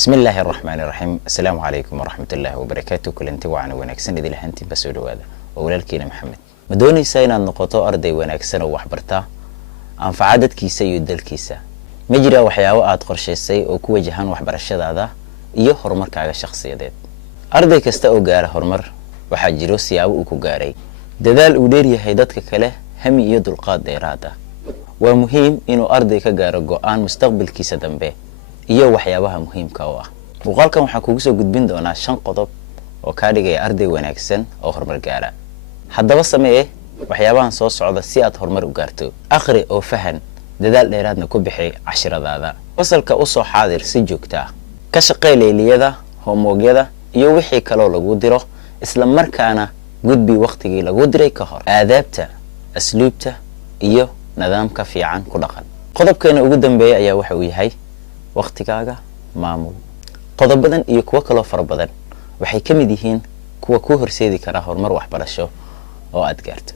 بسم الله الرحمن الرحيم. السلام عليكم ورحمة الله وبركاته. كل انت وعنا ونكسن إذا لحنتي بسودو هذا وولالكينا محمد مدوني ساينا النقطة أرضي ونكسن وحبرتا عن فعادة كيسة يدل كيسة مجرى وحياة قرشي سي وكو جهان وحبر الشد هذا إيو هرمر كاغا شخصية ديت أرضي كستاو غار هرمر وحاجرو سياو وكو غاري دادال وديري هيداتك كله همي إيو دلقات ديراتا ومهم إنو أرضي كغارو قوان مستقبل كيسة دنبه iyo waxyaabaha muhiimka ah muuqaalkan waxa kugu soo gudbin doonaa 5 qodob oo ka dhigay arday wanaagsan oo horumar gaara haddaba samee waxyaabahan soo socda si aad horumar u gaarto akhri oo fahan dadaal dheeraadna ku bixi casharadaada fasalka u soo xaadir si joogto ah ka shaqee leeliyada homeworkyada iyo wixii kale oo lagu diro isla markaana gudbi waqtigii lagu diray ka hor aadaabta asluubta iyo nidaamka fiican ku dhaqan qodobkeena ugu dambeeya ayaa waxa uu yahay waqtigaaga maamul qodob badan iyo kuwa kale fara badan waxay kamid yihiin kuwa ku horseedi kara horumar waxbarasho oo aad gaarto